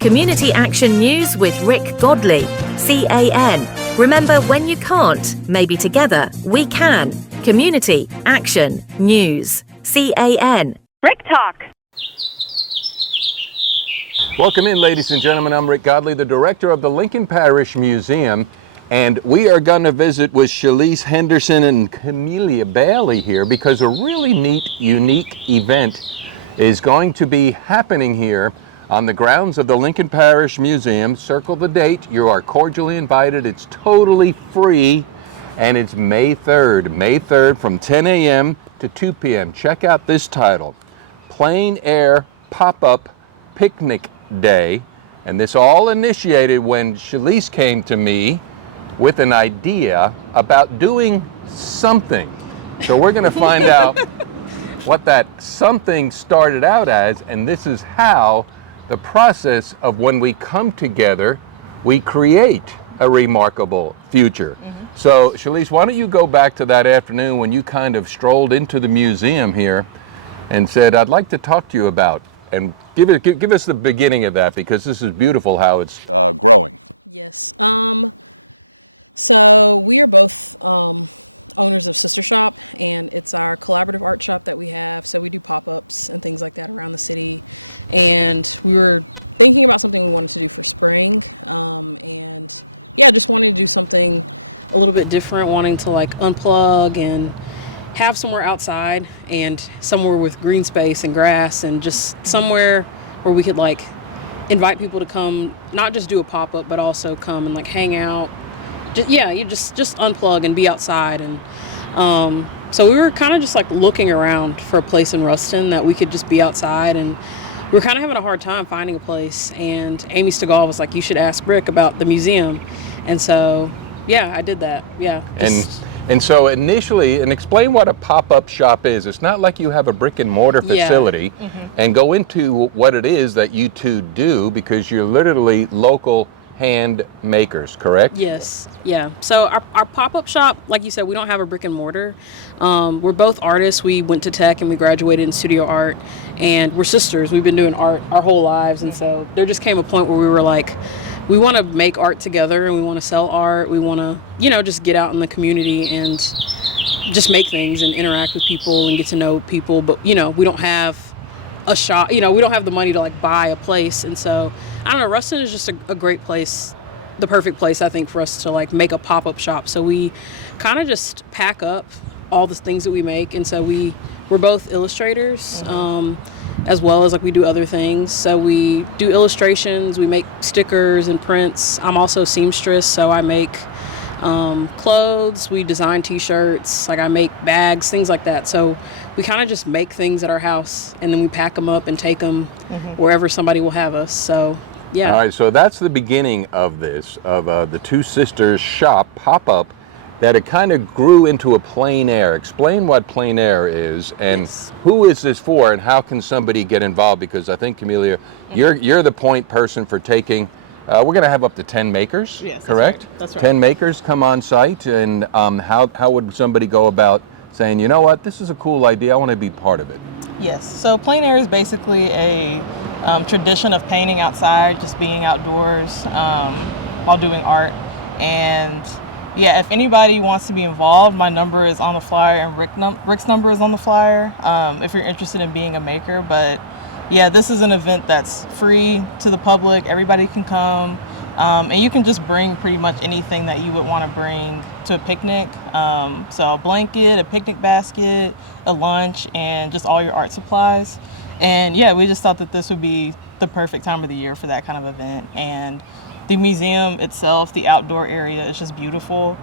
Community Action News with Rick Godley, CAN. Remember, when you can't, maybe together we can. Community Action News, CAN. Rick Talk. Welcome in, ladies and gentlemen. I'm Rick Godley, the director of the Lincoln Parish Museum, and we are going to visit with Chelese, Henderson, and Camellia Baiey here because a really neat, unique event is going to be happening here on the grounds of the Lincoln Parish Museum. Circle the date. You are cordially invited. It's totally free, and it's May 3rd. May 3rd from 10 a.m. to 2 p.m. Check out this title, Plein Air Pop-Up Picnic Day. And this all initiated when Chelese came to me with an idea about doing something. So we're going to find out what that something started out as, and this is how the process of when we come together, we create a remarkable future. So, Chelese, why don't you go back to that afternoon when you kind of strolled into the museum here and said, I'd like to talk to you about, and give us the beginning of that, because this is beautiful how it's growing. Yes. So we are both owners of Sister Shop, and it's our collaborative art shop that we have. So we do pop-ups and things like that around the city. And we were thinking about something we wanted to do for spring. And yeah, just wanting to do something a little bit different, wanting to like unplug and have somewhere outside and somewhere with green space and grass, and just somewhere where we could like invite people to come, not just do a pop-up, but also come and like hang out. You just unplug and be outside. And so we were kind of just like looking around for a place in Ruston that we could just be outside, and we were kind of having a hard time finding a place. And Amy Stegall was like, you should ask Rick about the museum. And so yeah, I did that. And so initially, and explain what a pop-up shop is. It's not like you have a brick and mortar facility. And go into what it is that you two do, because you're literally local hand makers, correct? Yes. Yeah. So our pop-up shop, like you said, we don't have a brick and mortar. We're both artists. We went to tech and we graduated in studio art, and we're sisters. We've been doing art our whole lives. And so there just came a point where we were like, we want to make art together, and we want to sell art. We want to, just get out in the community and just make things and interact with people and get to know people. But, we don't have a shop, we don't have the money to like buy a place. And so I don't know, Ruston is just a great place, the perfect place I think for us to like make a pop-up shop. So we kind of just pack up all the things that we make. And so we're both illustrators, as well as like we do other things. So we do illustrations, we make stickers and prints. I'm also a seamstress, so I make clothes, we design t-shirts, like I make bags, things like that. So we kind of just make things at our house, and then we pack them up and take them wherever somebody will have us. So yeah. All right, so that's the beginning of this, of the Two Sisters shop pop-up, that it kind of grew into a Plein Air. Explain what Plein Air is, and who is this for, and how can somebody get involved? Because I think, Camellia, you're the point person for taking. We're going to have up to 10 makers. Yes, correct? That's right. 10 makers come on site, and how would somebody go about saying, you know what, this is a cool idea, I want to be part of it? Yes, so Plein Air is basically a tradition of painting outside, just being outdoors while doing art. And yeah, if anybody wants to be involved, my number is on the flyer, and Rick's number is on the flyer if you're interested in being a maker. But yeah, this is an event that's free to the public. Everybody can come, and you can just bring pretty much anything that you would want to bring to a picnic. So a blanket, a picnic basket, a lunch, and just all your art supplies. And yeah, we just thought that this would be the perfect time of the year for that kind of event. And the museum itself, the outdoor area, is just beautiful.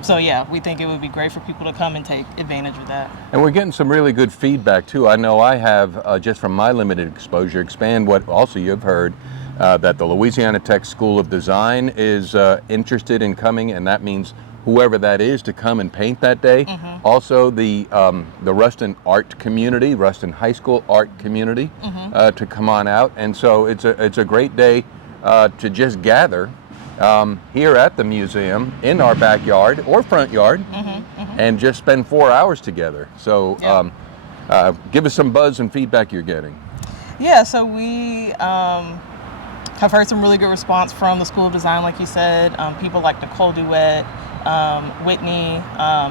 So yeah, we think it would be great for people to come and take advantage of that. And we're getting some really good feedback too. I know I have, just from my limited exposure, expand what also you've heard, that the Louisiana Tech School of Design is interested in coming, and that means whoever that is to come and paint that day. Also the Ruston art community, Ruston High School art community, to come on out. And so it's a great day to just gather here at the museum in our backyard or front yard, and just spend 4 hours together. So give us some buzz and feedback you're getting. Yeah, so we have heard some really good response from the School of Design, like you said. People like Nicole Duet, Whitney,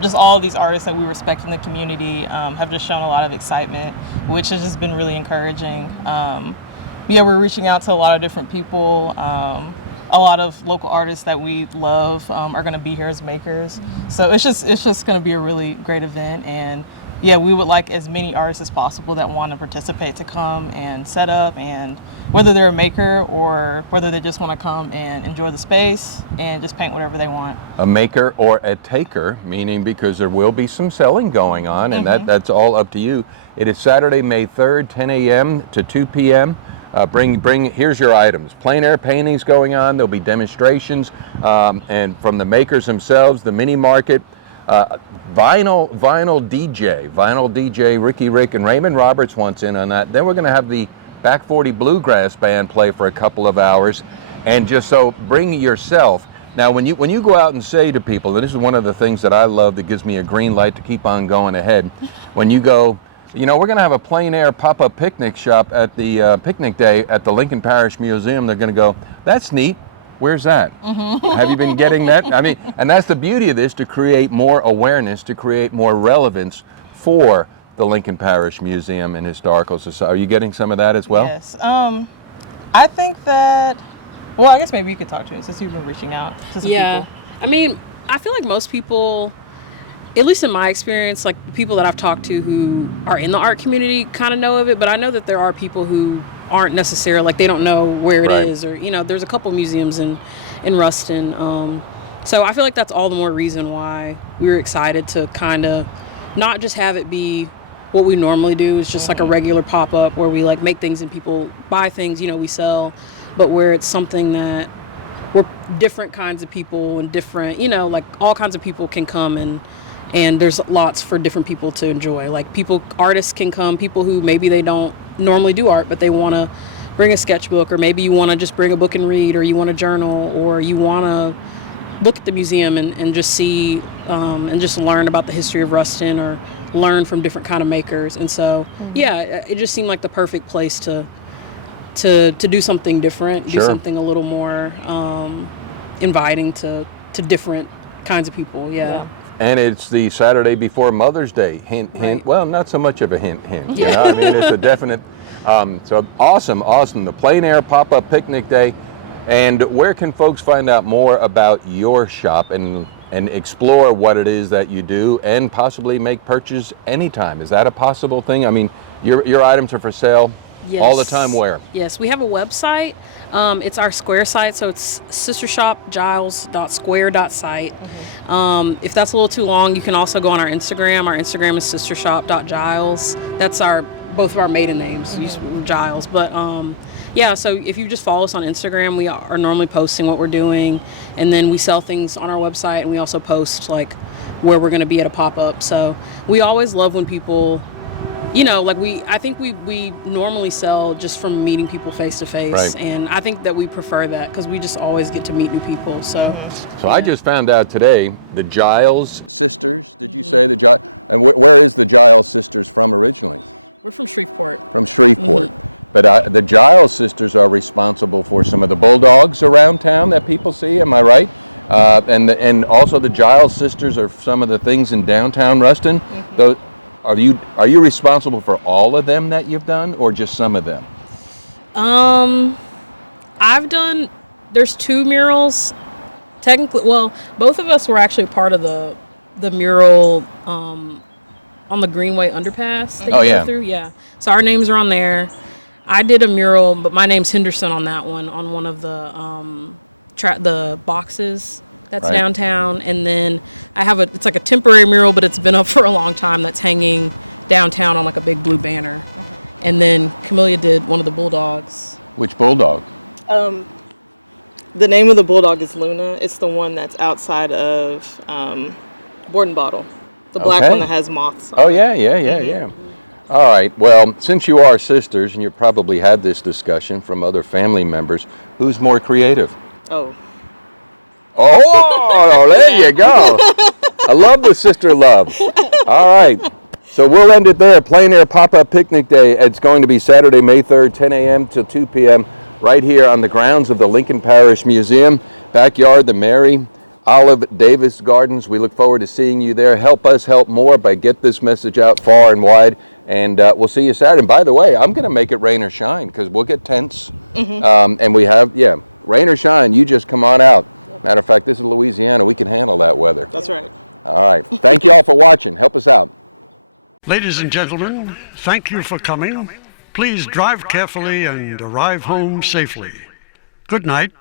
just all of these artists that we respect in the community have just shown a lot of excitement, which has just been really encouraging. Yeah, we're reaching out to a lot of different people. A lot of local artists that we love are going to be here as makers. So it's just going to be a really great event. And yeah, we would like as many artists as possible that want to participate to come and set up, and whether they're a maker or whether they just want to come and enjoy the space and just paint whatever they want. A maker or a taker, meaning because there will be some selling going on, and that's all up to you. It is Saturday, May 3rd, 10 a.m. to 2 p.m. Here's your items. Plein air paintings going on. There'll be demonstrations, and from the makers themselves, the mini market, vinyl DJ Rick and Raymond Roberts wants in on that. Then we're going to have the Back 40 Bluegrass Band play for a couple of hours, and just so bring yourself. Now, when you go out and say to people, and this is one of the things that I love that gives me a green light to keep on going ahead, when you go, we're going to have a plein air pop-up picnic shop at the picnic day at the Lincoln Parish Museum, they're going to go, that's neat. Where's that? Have you been getting that? I mean, and that's the beauty of this, to create more awareness, to create more relevance for the Lincoln Parish Museum and Historical Society. Are you getting some of that as well? Yes. I think that, well, I guess maybe you could talk to him since you've been reaching out to some people. I mean, I feel like most people, at least in my experience, like the people that I've talked to who are in the art community kind of know of it, but I know that there are people who aren't necessarily, like they don't know where it is, or there's a couple museums in Ruston, so I feel like that's all the more reason why we were excited to kind of not just have it be what we normally do, is just like a regular pop-up where we like make things and people buy things, we sell, but where it's something that we're different kinds of people and different, like all kinds of people can come, and there's lots for different people to enjoy. Like artists can come, people who maybe they don't normally do art, but they want to bring a sketchbook, or maybe you want to just bring a book and read, or you want to journal, or you want to look at the museum and just see and just learn about the history of Ruston, or learn from different kind of makers. And so yeah, it just seemed like the perfect place to do something different, do something a little more inviting to different kinds of people. Yeah. And it's the Saturday before Mother's Day. Hint, right. Well, not so much of a hint. Yeah. It's a definite. So awesome. The plein air pop-up picnic day. And where can folks find out more about your shop and explore what it is that you do, and possibly make purchase anytime? Is that a possible thing? I mean, your items are for sale. Yes. All the time where? Yes, we have a website. It's our Square site, so it's sistershopgiles.square.site. If that's a little too long, you can also go on our Instagram. Our Instagram is sistershop.giles. That's both of our maiden names. We're Giles. But yeah, so if you just follow us on Instagram, we are normally posting what we're doing, and then we sell things on our website, and we also post like where we're going to be at a pop-up. So we always love when people, I think we normally sell just from meeting people face to face, and I think that we prefer that because we just always get to meet new people. So, yeah. I just found out today the Giles sisters. Did you say the Giles? And where is the Giles sisters from originally? We're from Shreveport. From Shreveport. But the Giles sisters are responsible for some of the bulldogs around town that people see. Am I right? And also the Giles sisters are some of the things in downtown Ruston. Are you responsible for all of them that you've done, or just some of them? There's 2 murals. Technically, well, both of us were actually part of the mural on the Greenway underpass that you go through. Yeah. So our names are on there. I did a mural, but my name's Henderson on that one, on one of the boxes that's downtown. And then I have it's like a temporary mural, but it's been up for a long time, that's hanging downtown on like a big blue banner. And then Camellia did one of the bulldogs. Which bulldog? The name of the bulldog is Luna. It's the one that's outside of Board and Bottle. The black one that has moths on it. Yeah. All right. Well, since you are sisters, and you probably had this discussion from other family members, who's more creative? Oh, there you go. I love the sister love. All right. So we'll end it there. Plein Air Pop-Up Picnic Day. It's going to be Saturday, May 3rd, 10 a.m. till 2 p.m. right here on the grounds of the Lincoln Parish Museum. Backyard, the Mary Olive Davis Gardens. We look forward to seeing you there. Help us help more by get this message out far and wide. And we'll see you Saturday. And by the way, I'm going to make it rain or shine because we'll get tents. And we have, rain or shine, you just come on out. Matter of fact, this is Louisiana. We can handle that weather. That's right. All right. Thank you all for watching. Help us out. Ladies and gentlemen, thank you for coming. Please drive carefully and arrive home safely. Good night.